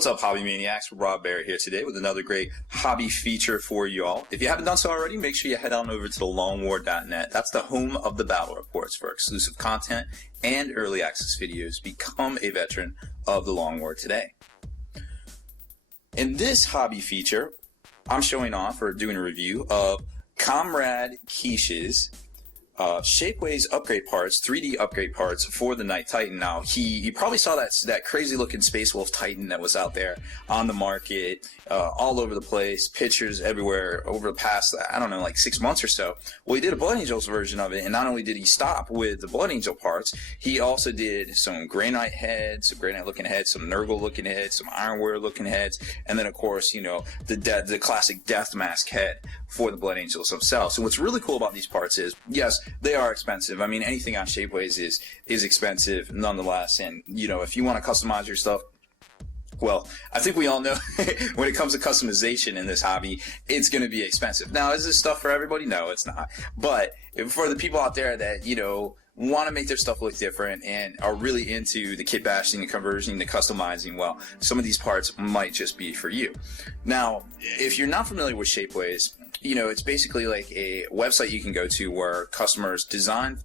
What's up, Hobby Maniacs? Rob Barrett here today with another great hobby feature for y'all. If you haven't done so already, make sure you head on over to thelongwar.net. That's the home of the battle reports for exclusive content and early access videos. Become a veteran of the Long War today. In this hobby feature, I'm showing off or doing a review of Comrade Quiche's Shapeways upgrade parts, 3D upgrade parts for the Night Titan. Now, you probably saw that crazy looking Space Wolf Titan that was out there on the market, all over the place, pictures everywhere over the past, I don't know, like 6 months or so. Well, he did a Blood Angels version of it, and not only did he stop with the Blood Angel parts, he also did some Grey Knight heads, some Grey Knight looking heads, some Nerble looking heads, some Iron Warrior looking heads, and then of course, you know, the classic Death Mask head for the Blood Angels themselves. So what's really cool about these parts is, yes, they are expensive. I mean, anything on Shapeways is expensive nonetheless. And, you know, if you want to customize your stuff, well, I think we all know when it comes to customization in this hobby, it's going to be expensive. Now, is this stuff for everybody? No, it's not. But for the people out there that, you know, want to make their stuff look different and are really into the kit bashing, the conversion, the customizing, well, some of these parts might just be for you. Now, if you're not familiar with Shapeways, you know, it's basically like a website you can go to where customers design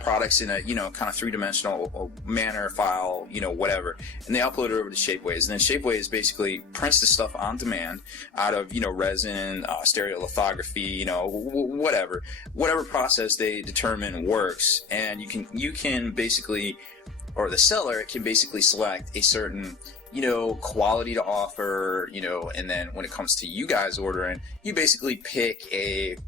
products in a, you know, kind of three-dimensional manner, file, you know, whatever, and they upload it over to Shapeways. And then Shapeways basically prints the stuff on demand out of, you know, resin, stereolithography, you know, whatever process they determine works. And you can basically, or the seller can basically select a certain, you know, quality to offer, you know, and then when it comes to you guys ordering, you basically pick a,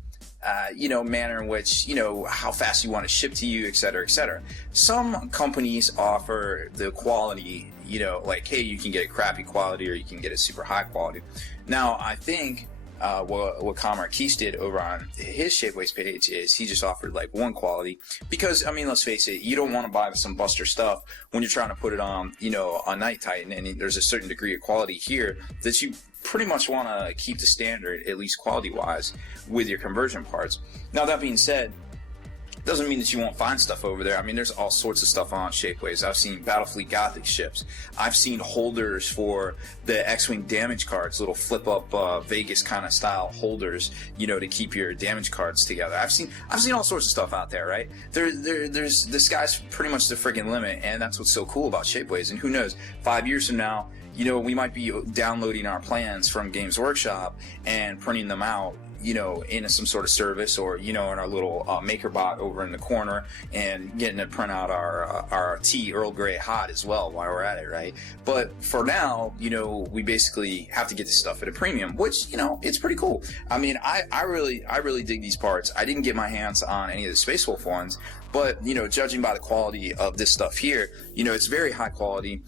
you know, manner in which, you know, how fast you want to ship to you, et cetera, et cetera. Some companies offer the quality, you know, like, hey, you can get a crappy quality or you can get a super high quality. Now, I think what Comrade Quiche did over on his Shapeways page is he just offered like one quality, because I mean, let's face it, you don't want to buy some buster stuff when you're trying to put it on, you know, on Night Titan, and there's a certain degree of quality here that you pretty much want to keep the standard, at least quality wise, with your conversion parts. Now, that being said, doesn't mean that you won't find stuff over there. I mean, there's all sorts of stuff on Shapeways. I've seen Battlefleet Gothic ships. I've seen holders for the X-Wing damage cards, little flip-up Vegas kind of style holders, you know, to keep your damage cards together. I've seen all sorts of stuff out there, right? There's the sky's pretty much the friggin' limit, and that's what's so cool about Shapeways. And who knows, 5 years from now, you know, we might be downloading our plans from Games Workshop and printing them out, you know, in some sort of service, or, you know, in our little MakerBot over in the corner, and getting to print out our tea Earl Grey hot as well while we're at it, right? But for now, you know, we basically have to get this stuff at a premium, which, you know, it's pretty cool. I mean, I really dig these parts. I didn't get my hands on any of the Space Wolf ones, but, you know, judging by the quality of this stuff here, you know, it's very high quality.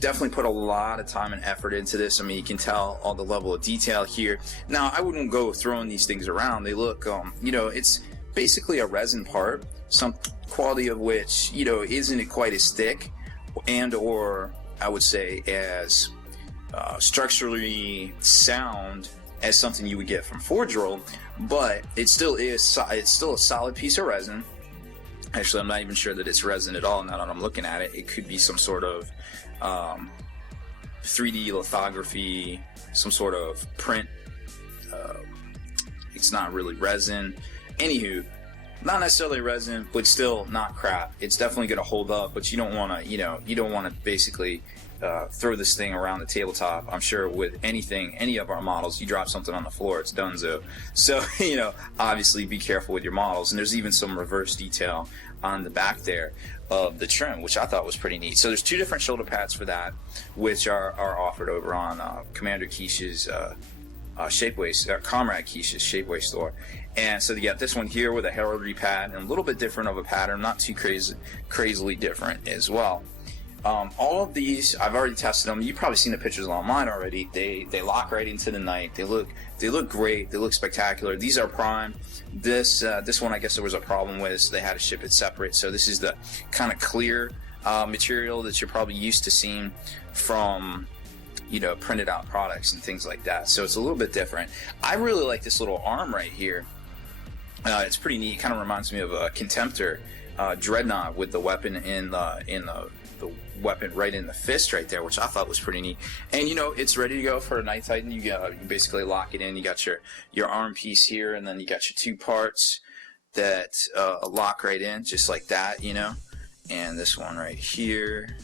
Definitely put a lot of time and effort into this. I mean, you can tell all the level of detail here. Now, I wouldn't go throwing these things around. They look, you know, it's basically a resin part, some quality of which, you know, isn't quite as thick and or, I would say, as structurally sound as something you would get from Forge Roll, but it still is, it's still a solid piece of resin. Actually, I'm not even sure that it's resin at all now that I'm looking at it. It could be some sort of 3D lithography, some sort of print. It's not really resin. Anywho, not necessarily resin, but still not crap. It's definitely going to hold up, but you don't want to, you know, you don't want to basically throw this thing around the tabletop. I'm sure with anything, any of our models, you drop something on the floor, it's donezo. So, you know, obviously be careful with your models. And there's even some reverse detail on the back there of the trim, which I thought was pretty neat. So there's two different shoulder pads for that, which are offered over on Commander Quiche's Shapeways, Comrade Quiche's Shapeways store. And so you got this one here with a heraldry pad and a little bit different of a pattern, not too crazily different as well. All of these, I've already tested them. You've probably seen the pictures online already. They lock right into the Night. They look great. They look spectacular. These are prime. This one, I guess there was a problem with, so they had to ship it separate. So this is the kind of clear material that you're probably used to seeing from, you know, printed out products and things like that. So it's a little bit different. I really like this little arm right here. It's pretty neat. It kind of reminds me of a Contemptor Dreadnought with the weapon in the the weapon right in the fist right there, which I thought was pretty neat. And you know, it's ready to go for a Night Titan. You basically lock it in. You got your arm piece here, and then you got your two parts that lock right in, just like that, you know. And this one right here.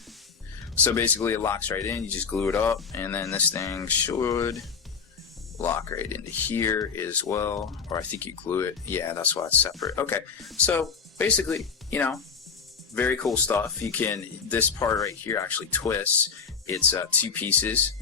So basically it locks right in. You just glue it up, and then this thing should lock right into here as well. Or I think you glue it. Yeah, that's why it's separate. Okay, so basically, you know, very cool stuff. You can, this part right here actually twists. It's two pieces,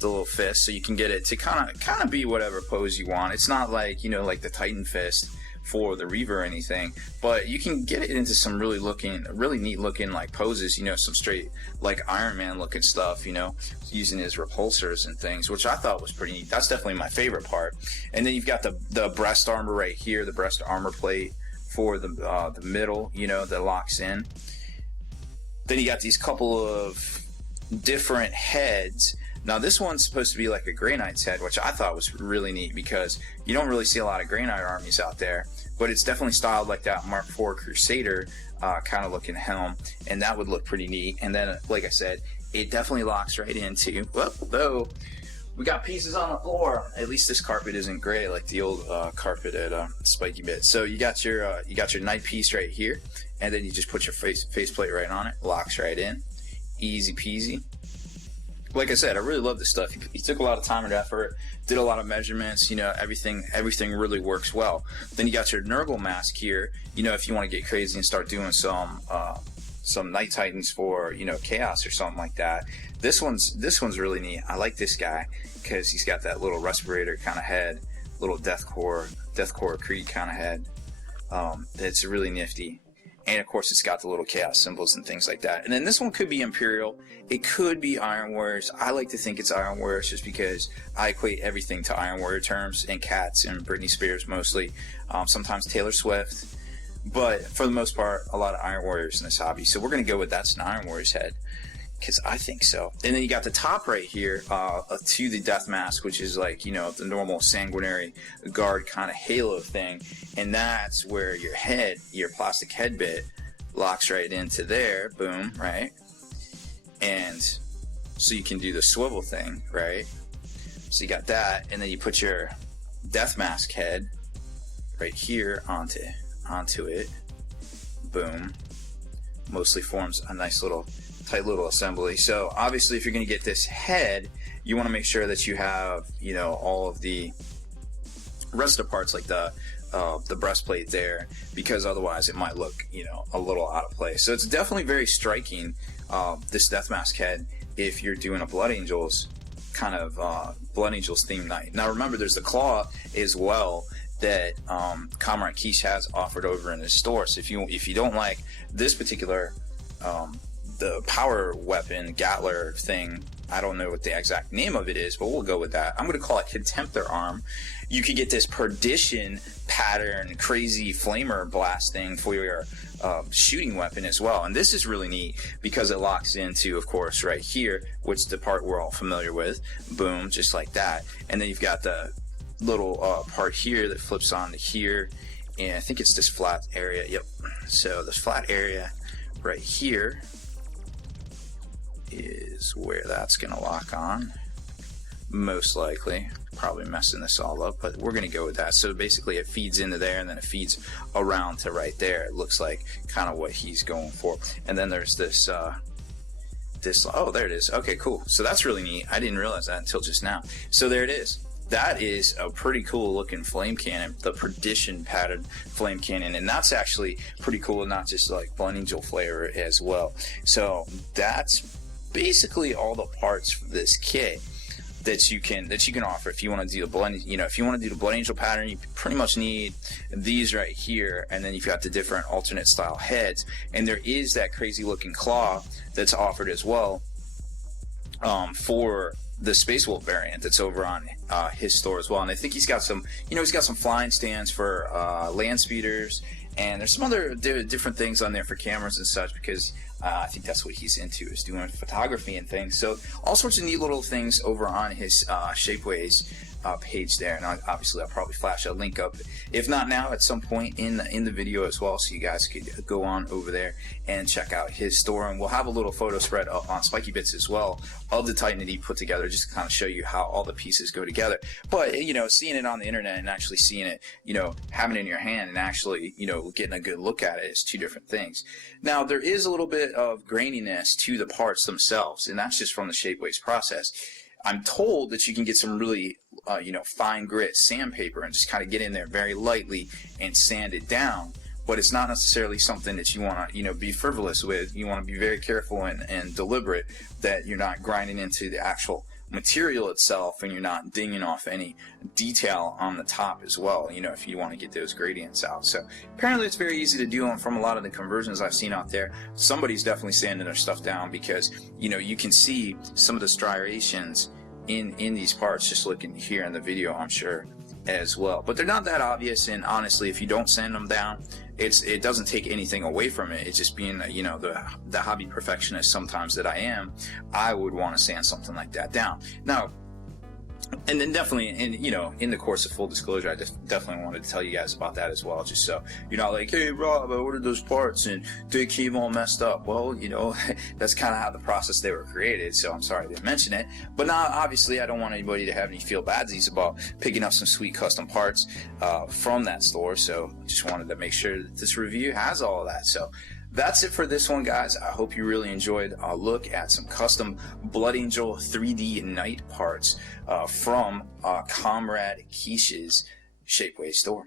the little fist, so you can get it to kind of be whatever pose you want. It's not like, you know, like the Titan fist for the Reaver or anything, but you can get it into some really neat looking like poses, you know, some straight like Iron Man looking stuff, you know, using his repulsors and things, which I thought was pretty neat. That's definitely my favorite part. And then you've got the breast armor right here, the breast armor plate for the middle, you know, that locks in. Then you got these couple of different heads. Now this one's supposed to be like a Grey Knight's head, which I thought was really neat because you don't really see a lot of Grey Knight armies out there, but it's definitely styled like that Mark IV Crusader kind of looking helm, and that would look pretty neat. And then, like I said, it definitely locks right into, well, though we got pieces on the floor. At least this carpet isn't gray like the old carpet at Spiky Bit. So you got your knight piece right here, and then you just put your faceplate right on it. Locks right in, easy peasy. Like I said, I really love this stuff. He took a lot of time and effort, did a lot of measurements, you know, everything really works well. Then you got your Nerble Mask here, you know, if you want to get crazy and start doing some Night Titans for, you know, Chaos or something like that. This one's really neat. I like this guy because he's got that little respirator kind of head, little Deathcore Creed kind of head. It's really nifty. And of course, it's got the little Chaos symbols and things like that. And then this one could be Imperial. It could be Iron Warriors. I like to think it's Iron Warriors just because I equate everything to Iron Warrior terms, and Cats and Britney Spears mostly. Sometimes Taylor Swift. But for the most part, a lot of Iron Warriors in this hobby. So we're going to go with that's an Iron Warrior's head, because I think so. And then you got the top right here to the Death Mask, which is like, you know, the normal Sanguinary Guard kind of halo thing. And that's where your head, your plastic head bit, locks right into there. Boom, right? And so you can do the swivel thing, right? So you got that, and then you put your Death Mask head right here onto it. Boom. Mostly forms a nice little tight little assembly. So obviously, if you're going to get this head, you want to make sure that you have, you know, all of the rest of the parts, like the breastplate there, because otherwise it might look, you know, a little out of place. So it's definitely very striking, this Death Mask head, if you're doing a Blood Angels kind of Blood Angels themed night. Now remember, there's the claw as well that Comrade Quiche has offered over in his store. So if you don't like this particular the power weapon Gatler thing, I don't know what the exact name of it is, but we'll go with that. I'm going to call it Contemptor Arm. You could get this Perdition pattern crazy flamer blast thing for your shooting weapon as well. And this is really neat because it locks into, of course, right here, which is the part we're all familiar with. Boom, just like that. And then you've got the little part here that flips onto here, and I think it's this flat area. Yep. So this flat area right here is where that's going to lock on, most likely. Probably messing this all up, but we're going to go with that. So basically it feeds into there, and then it feeds around to right there. It looks like kind of what he's going for. And then there's this oh, there it is. Okay, cool. So that's really neat. I didn't realize that until just now. So there it is. That is a pretty cool looking flame cannon, the Perdition pattern flame cannon, and that's actually pretty cool, not just like Blood Angel flavor as well. So that's basically all the parts for this kit that you can offer. If you want to do the Blood, if you want to do the Blood Angel pattern, you pretty much need these right here, and then you've got the different alternate style heads, and there is that crazy looking claw that's offered as well for the Space Wolf variant that's over on his store as well. And I think he's got some flying stands for land speeders, and there's some other different things on there for cameras and such, because I think that's what he's into, is doing photography and things. So all sorts of neat little things over on his Shapeways page there, and obviously I'll probably flash a link up, if not now, at some point in the video as well, so you guys could go on over there and check out his store. And we'll have a little photo spread up on Spiky Bits as well of the Titan that he put together, just to kind of show you how all the pieces go together. But you know, seeing it on the internet and actually seeing it, you know, having it in your hand and actually, you know, getting a good look at it is two different things. Now, there is a little bit of graininess to the parts themselves, and that's just from the Shapeways process. I'm told that you can get some really, you know, fine grit sandpaper and just kind of get in there very lightly and sand it down. But it's not necessarily something that you want to, you know, be frivolous with. You want to be very careful and deliberate that you're not grinding into the actual material itself, and you're not dinging off any detail on the top as well, you know, if you want to get those gradients out. So apparently it's very easy to do, and from a lot of the conversions I've seen out there, somebody's definitely sanding their stuff down, because, you know, you can see some of the striations in these parts just looking here in the video, I'm sure, as well. But they're not that obvious, and honestly, if you don't sand them down, it doesn't take anything away from it. It's just being, you know, the hobby perfectionist sometimes that I am, I would want to sand something like that down. Now, and then definitely, you know, in the course of full disclosure, I definitely wanted to tell you guys about that as well, just so you're not like, hey Rob, I ordered those parts and they came all messed up. Well, you know, that's kind of how the process they were created, so I'm sorry I didn't mention it. But now, obviously, I don't want anybody to have any feel badsies about picking up some sweet custom parts from that store, so I just wanted to make sure that this review has all of that. So that's it for this one, guys. I hope you really enjoyed a look at some custom Blood Angel 3D Knight parts from Comrade Quiche's Shapeways store.